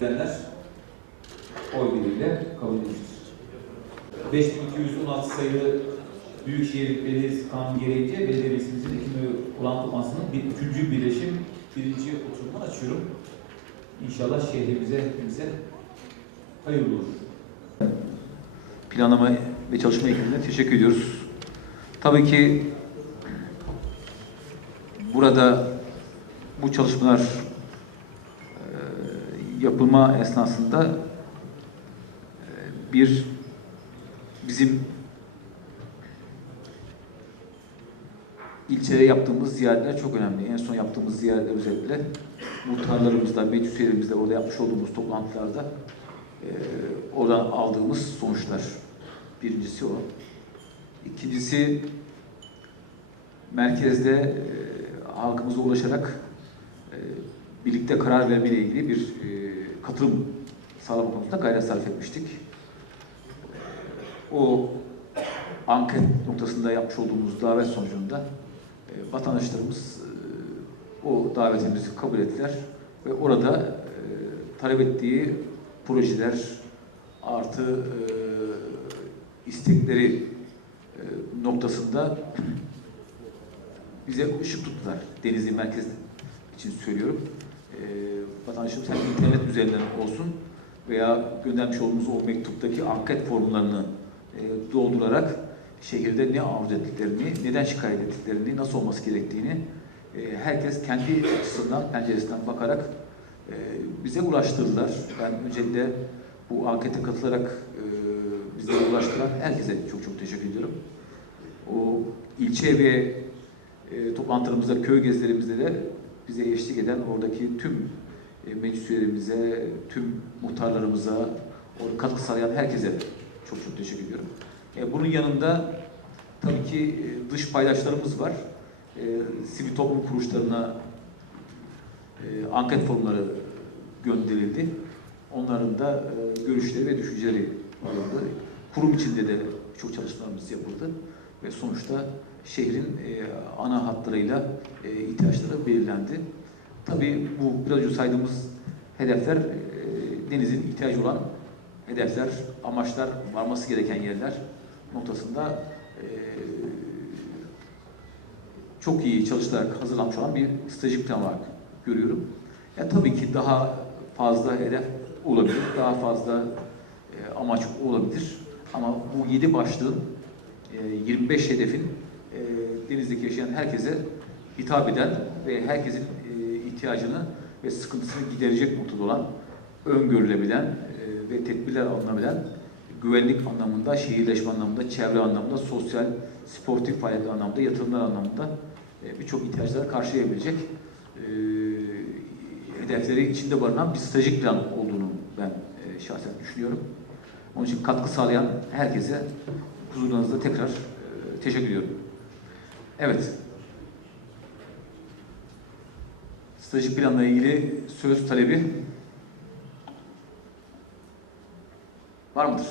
Edenler oy birliğiyle kabul edilmiştir. 5216 sayılı Büyükşehir Belediyesi Kanunu gereğince belediye meclisimizin ayı olan toplantısının bir, üçüncü birleşim birinci oturumunu açıyorum. İnşallah şehrimize, hepimize hayırlı olur. Planlama ve çalışma ekibine teşekkür ediyoruz. Tabii ki burada bu çalışmalar yapılma esnasında e, bir bizim ilçede yaptığımız ziyaretler çok önemli. En son yaptığımız ziyaretler özellikle muhtarlarımızla, meclis üyelerimizle orada yapmış olduğumuz toplantılarda e, oradan aldığımız sonuçlar. Birincisi o. İkincisi merkezde e, halkımıza ulaşarak e, birlikte karar verme ile ilgili bir e, katılım sağlama konusunda gayret sarf etmiştik. O anket noktasında yapmış olduğumuz davet sonucunda e, vatandaşlarımız e, o davetimizi kabul ettiler ve orada e, talep ettiği projeler artı e, istekleri e, noktasında bize ışık tuttular. Denizli merkez için söylüyorum. E, vatandaşımız hem internet üzerinden olsun veya göndermiş olduğumuz o mektuptaki anket formlarını e, doldurarak şehirde ne arzu ettiklerini, neden şikayet ettiklerini, nasıl olması gerektiğini e, herkes kendi açısından, penceresinden bakarak e, bize ulaştırdılar. Ben öncelikle bu ankete katılarak e, bize ulaştıran herkese çok çok teşekkür ediyorum. O ilçe ve e, toplantılarımızda, köy gezilerimizde de bize eşlik eden oradaki tüm e, meclis üyelerimize, tüm muhtarlarımıza, katkı sağlayan herkese çok çok teşekkür ediyorum. E, bunun yanında tabii ki e, dış paydaşlarımız var. Sivil toplum kuruluşlarına anket formları gönderildi. Onların da görüşleri ve düşünceleri alındı. Kurum içinde de çok çalışmalarımız yapıldı ve sonuçta şehrin e, ana hatlarıyla e, ihtiyaçları belirlendi. Tabii bu biraz önce saydığımız hedefler e, denizin ihtiyacı olan hedefler, amaçlar, varması gereken yerler noktasında e, çok iyi çalışılarak hazırlanmış olan bir stratejik plan olarak görüyorum. Ya tabii ki daha fazla hedef olabilir, daha fazla e, amaç olabilir. Ama bu yedi başlığın, e, 25 hedefin denizdeki yaşayan herkese hitap eden ve herkesin e, ihtiyacını ve sıkıntısını giderecek noktada olan öngörülebilen e, ve tedbirler alınabilen güvenlik anlamında, şehirleşme anlamında, çevre anlamında, sosyal, sportif faaliyetler anlamında, yatırımlar anlamında e, birçok ihtiyaçları karşılayabilecek hedefleri içinde barınan bir stratejik plan olduğunu ben şahsen düşünüyorum. Onun için katkı sağlayan herkese huzurlarınızda tekrar teşekkür ediyorum. Evet. Stratejik planla ilgili söz talebi var mıdır?